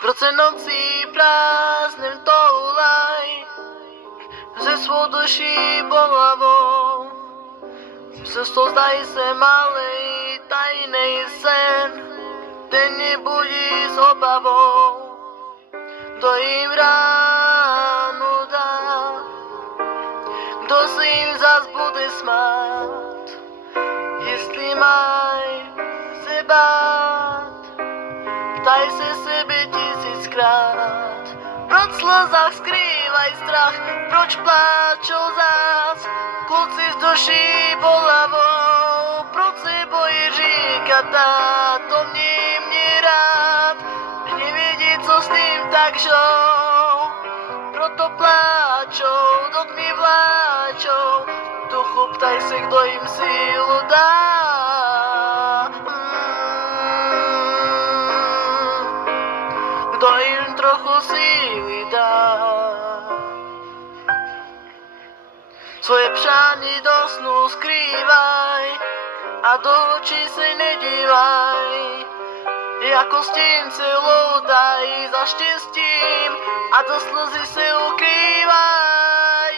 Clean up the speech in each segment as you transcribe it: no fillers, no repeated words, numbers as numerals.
Proce nocí prázdnem toulaj, ze svou duší bolavou. Cestou zdají se malej tajnej sen, ten nebudí s obavou. Kdo jim ránu dá, kdo se jim zas bude smát, jestli maj se bát. Ptaj se sebe tisíckrát, proč v slzách skrývaj strach, proč pláčou zás, kluci z duší bolavou, proč se bojí říkat táto mě rád, nevědí co s tím tak žou, proto pláčou, do tmy vláčou, duchu ptaj se, kdo jim sílu dá. Kdo jim trochu síly dá. Svoje přání do snu skrývaj a do očí se nedívaj. Jako stín se loutají za štěstím a do slzy se ukrývaj.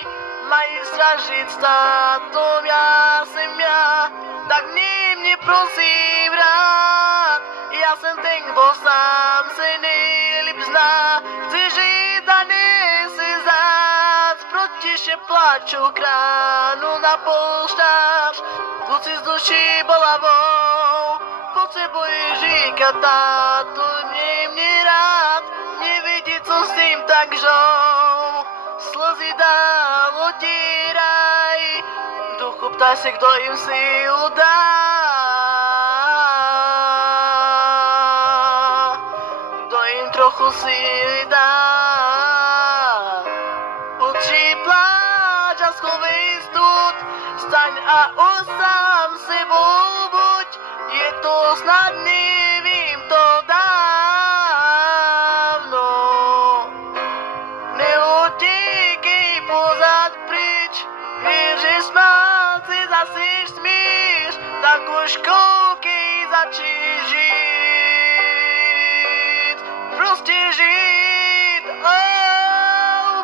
Mají stražit státom, já jsem já, tak mě prosím rád. Já jsem ten, kdo sám se nejlíp zná, chci žít a ne se zás. Protiže plaču kránu na polštář, kluci z duší bolavou, potřebuji říkat tátu, mě rád, nevidí co s tím tak žou. Slzy dál otíraj, duchu ptaj se, kdo jim sílu dá. Trochu síly dá. Utří pláč a schovej stud, staň a osám sebou buď, je to snadný, vím to dávno. Neutíkej pozad pryč, víš, že smát si zase smíš, tak už koukej, začni žít. Prostě žít,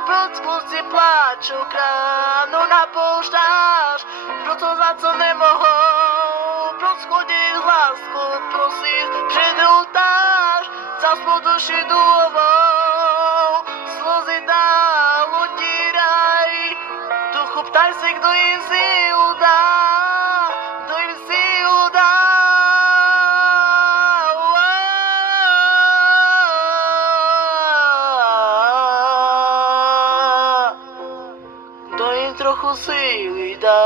proč kluci pláčou kránu na polštář, proto za co nemohou, proč chodí z lásku prosit před oltář, za svou duši důvou, slzy dál utíraj, duchu ptaj se, kdo jim sílu dá, kdo jim sílu dá. Trochu síly dá.